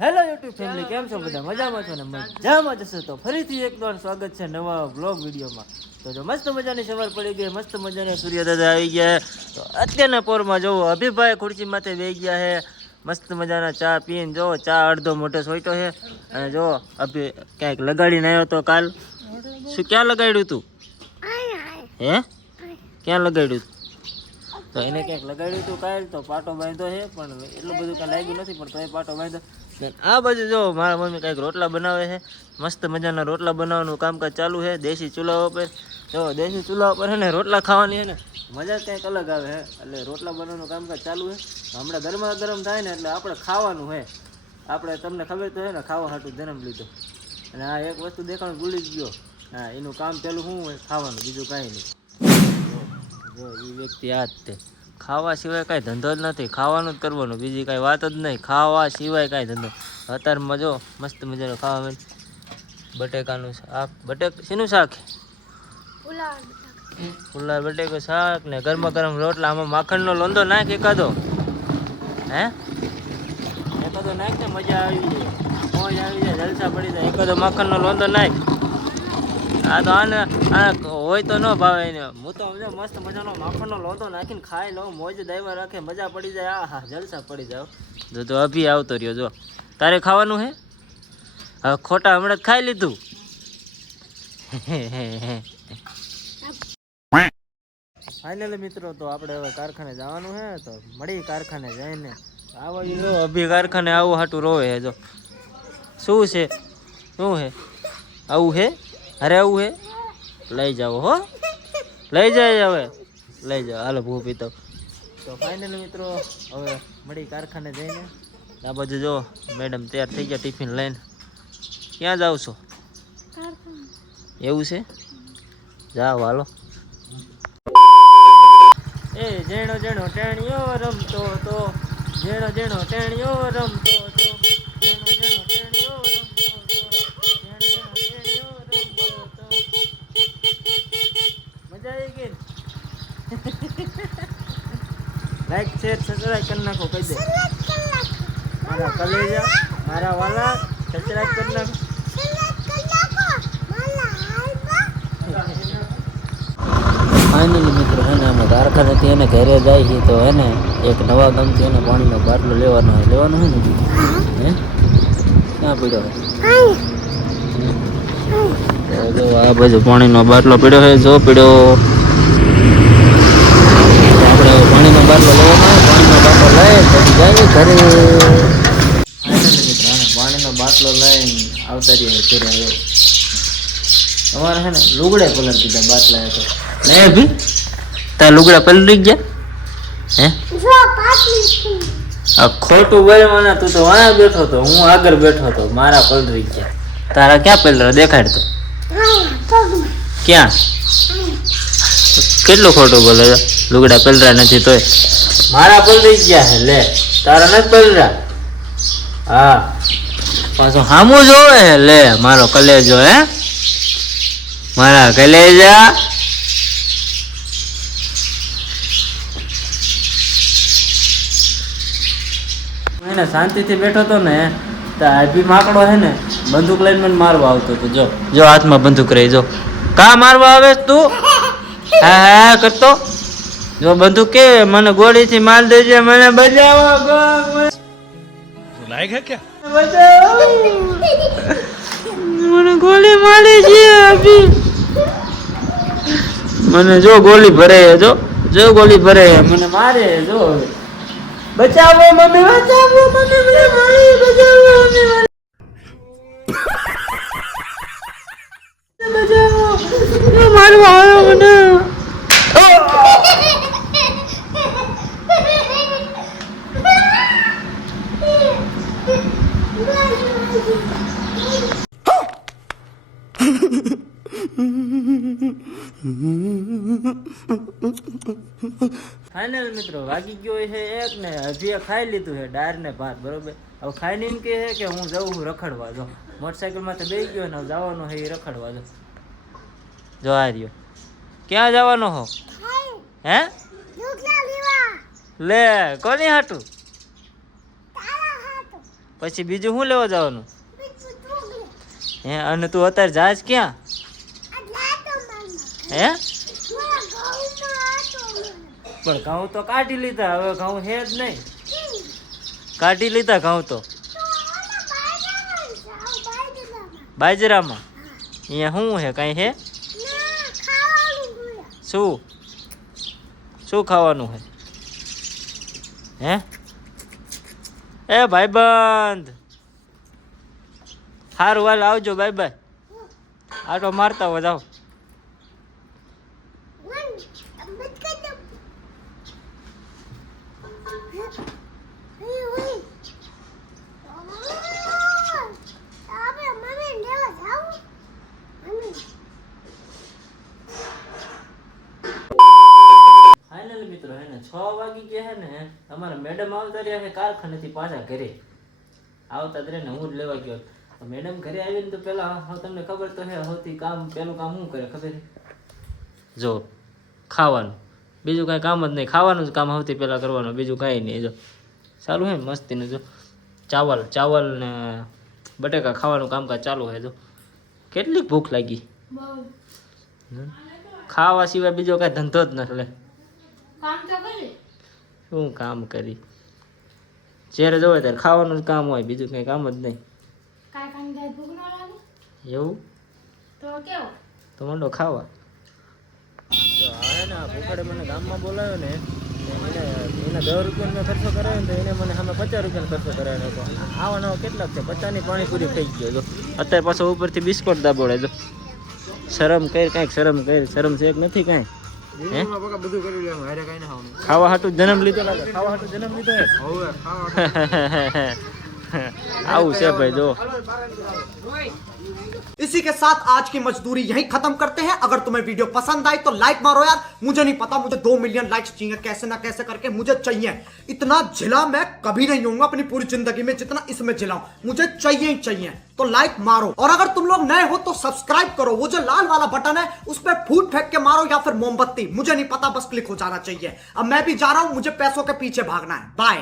Hello YouTube family, કેમ છો બધા? મજામાં છો ને? મજામાં જશો તો ફરીથી એકવાર સ્વાગત છે નવા વ્લોગ વિડીયોમાં. તો જો મસ્ત મજાની સવાર પડી ગઈ, મસ્ત મજાની સૂર્ય દાદા આવી ગયા. તો અત્યારના પોરમાં જોવો અભિભાઈ ખુરશીમાંથી બેસી ગયા છે. મસ્ત મજાના ચા પીને જો ચા અડધો મોઢે સોઈતો છે. અને જો અભી ક્યાંક લગાડીને આવ્યો તો કાલ. શું ક્યાં લગાડ્યું તું? હે ક્યાં લગાડ્યું? તો એને ક્યાંક લગાડ્યું હતું કાલ, તો પાટો બાંધ્યો છે. પણ એટલું બધું કાંઈ લાગ્યું નથી, પણ તોય પાટો બાંધ્યો. આ બાજુ જો મારા મમ્મી કંઈક રોટલા બનાવે છે. મસ્ત મજાના રોટલા બનાવવાનું કામકાજ ચાલુ છે દેશી ચૂલા ઉપર. જો દેશી ચૂલા ઉપર છે ને રોટલા ખાવાની છે ને મજા કંઈક અલગ આવે છે. એટલે રોટલા બનાવવાનું કામકાજ ચાલુ છે. હમણાં ગરમા ગરમ થાય ને એટલે આપણે ખાવાનું છે. આપણે તમને ખબર તો છે ને, ખાવા હાટું જન્મ લીધો. અને આ એક વસ્તુ દેખાવાનું ભૂલી જ ગયો. હા, એનું કામ પેલું શું હોય? ખાવાનું, બીજું કાંઈ નહીં. જો એ વ્યક્તિ આ જ તે ખાવા સિવાય કાંઈ ધંધો જ નથી. ખાવાનું જ કરવાનું, બીજી કાંઈ વાત જ નહીં. ખાવા સિવાય કાંઈ ધંધો. અત્યારમાં જો મસ્ત મજાનું ખાવા મળે. બટેકાનું શાક, શેનું શાક? ફુલાર બટેકા શાક ને ગરમા ગરમ રોટલા. આમાં માખણનો લોંદો નાખ એકાદો. હે એકાદો નાખ ને મજા આવી જાય, મોજ આવી જાય, જલસા પડી જાય. એકાદો માખણનો લોંદો નાખ. આ તો આને આ હોય તો ન ભાવે એને. હું તો મસ્ત મજાનો માખણનો લોંદો નાખીને ખાઈ લઉં, મોજ દાયવા રાખે, મજા પડી જાય. આ હા, જલસા પડી જાય. જો તો અભી આવતો રહ્યો. જો તારે ખાવાનું હે? હવે ખોટા હમણાં જ ખાઈ લીધું. ફાઇનલી મિત્રો, તો આપણે હવે કારખાને જવાનું છે. તો મળી કારખાને જઈને આવા. અભી કારખાને આવું હાટું રોવે હે. જો શું છે, શું હે? આવું હે? અરે આવું હે? લઈ જાઓ હો, લઈ જાય. હવે લઈ જાઓ, હાલો ભૂ પીતો. તો ફાઇનલી મિત્રો, હવે મળી કારખાને જઈને. આ બાજુ જો મેડમ તૈયાર થઈ ગયા ટિફિન લઈને. ક્યાં જાવ છો? એવું છે? જાઓ હાલો. એ જેણો જેણો ટેણીઓ રમતો તો, જેણો જેણો ટેણીઓ રમતો તો, જેણો જેણો ટેણીઓ રમતો તો, મજા આવી ગઈ. લાઈક શેર સબસ્ક્રાઇબ કરી નાખો. કહી દે મારા કલેજા, મારા વાલા, સબસ્ક્રાઇબ કરી નાખો. ફાઇનલી મિત્રો હે ને, અમે કારખાનેથી એને ઘરે જાય છે. તો હે ને એક નવા ગામથી એને પાણીનો બાટલો લેવાનો હોય. લેવાનો હોય ને? હે ક્યાં પીડ્યો હોય? જો આ બાજુ પાણીનો બાટલો પીડ્યો છે. જો પીડ્યો આપણે પાણીનો બાટલો લેવાનો હોય. પાણીનો બાટલો લઈ પછી જાય ઘરે. ફાઇનલી મિત્રો પાણીનો બાટલો લઈને આવતા રહીએ ઘરે. આવ્યો તમારે છે ને લુગડે પલર દીધા બાટલા તો. હે ભી તાર લુગડા પલરી ગયા? હે આ ખોટું બોલ મને. તું તો વાયા બેઠો તો, હું આગળ બેઠો તો. મારા પલરી ગયા. તારા ક્યાં પલરા? દેખાડ તો. ક્યાં? કેટલું ખોટું બોલે? લુગડા પલરા નથી તોય મારા પલરી ગયા હે. લે તારા નથી પલરા? હા, પાછું હામું જોવે. લે મારો કલેજો. હે મારા કલેજા. એને શાંતિથી બેઠો હતો ને, તો અભી માકડો હે ને બંદૂક લઈને મને મારવા આવતો હતો. જો જો હાથમાં બંદૂક રહી. જો કા મારવા આવે તું? હા હા કરતો. જો બંદૂક કે મને ગોળીથી માર દેજે, મને બચાવો. લાયક હે ક્યા? બચાવો, મને ગોળી મારી છે અભી. મને જો ગોળી ભરે. જો જો ગોળી ભરે, મને મારે. જો બચાવો મને, બચાવો મને, બચાવો મને, બચાવો. મારવા આવ્યો મને. ફાઇનલ મિત્રો વાગી ગયો છે એક ને. હજી ખાઈ લીધું છે દાળ ને ભાત. બરોબર, હવે ખાઈને એમ કહે છે કે હું જાઉં છું રખડવા. જો મોટરસાઇકલ માંથી બેસી ગયો ને જવાનું છે એ રખડવા. જો આ રહ્યો. ક્યાં જવાનો હો? હે લે કોની હાટું? પછી બીજું શું લેવા જવાનું? હે અને તું અત્યારે જાસ ક્યાં? હે પણ ઘઉં તો કાઢી લીધા, હવે ઘઉં હે જ નહીં. કાઢી લીધા ઘઉં તો બાજરામાં. અહીંયા શું હે? કઈ હે? શું શું ખાવાનું હે? હે એ ભાઈબંધ, સારું હાલ આવજો, બાય બાય. આટો મારતા હો જાઓ. ફાઇનલ મિત્રો હે ને 6 વાગી ગયા હે ને, અમારા મેડમ આવતા રહ્યા છે કારખાનેથી પાછા ઘરે. આવતા જ રહે ને, હું જ લેવા ગયો. મેડમ ઘરે આવીને તો પેલા તમને ખબર તો હે, સૌથી પેલું કામ શું કરે ખબર છે? જો ખાવાનું, બીજું કાંઈ કામ જ નહીં. ખાવાનું જ કામ સૌથી પહેલાં કરવાનું, બીજું કાંઈ નહીં. જો ચાલુ હે મસ્તીને, જો ચાવલ ને બટેકા ખાવાનું કામકાજ ચાલુ છે. જો કેટલી ભૂખ લાગી. ખાવા સિવાય બીજો કાંઈ ધંધો જ નથી. લે શું કામ કરી? જ્યારે જોવે ત્યારે ખાવાનું જ કામ હોય, બીજું કંઈ કામ જ નહીં. એવું તો મંડો ખાવા. ભૂખાડે મને ગામમાં બોલાવ્યો ને, એના 10 રૂપિયાનો ખર્ચો કરાવ્યો ને, તો એને મને સામે 50 રૂપિયાનો ખર્ચો કરાવ્યો હતો. આવા નવા કેટલાક છે, 50ની પાણીપુરી થઈ ગયો. જો અત્યારે પાછો ઉપરથી બિસ્કોટ દાબોડે. જો શરમ કર, કાંઈક શરમ કર. શરમ છે કે નથી કાંઈ? હે ખાવા હાટું જન્મ લીધો લાગે, ખાવા હાટું જન્મ લીધો હે. આવું છે ભાઈ. જો इसी के साथ आज की मजदूरी यहीं खत्म करते हैं। अगर तुम्हें वीडियो पसंद आई तो लाइक मारो यार। मुझे नहीं पता, मुझे 2 मिलियन लाइक्स चाहिए, कैसे ना कैसे करके मुझे चाहिए। इतना झिला मैं कभी नहीं होऊंगा अपनी पूरी जिंदगी में जितना इसमें झिलाऊं, मुझे चाहिए ही चाहिए। तो लाइक मारो, और अगर तुम लोग नए हो तो सब्सक्राइब करो। वो जो लाल वाला बटन है उस पर फूट फेंक के मारो या फिर मोमबत्ती, मुझे नहीं पता, बस क्लिक हो जाना चाहिए। अब मैं भी जा रहा हूं, मुझे पैसों के पीछे भागना है। बाय।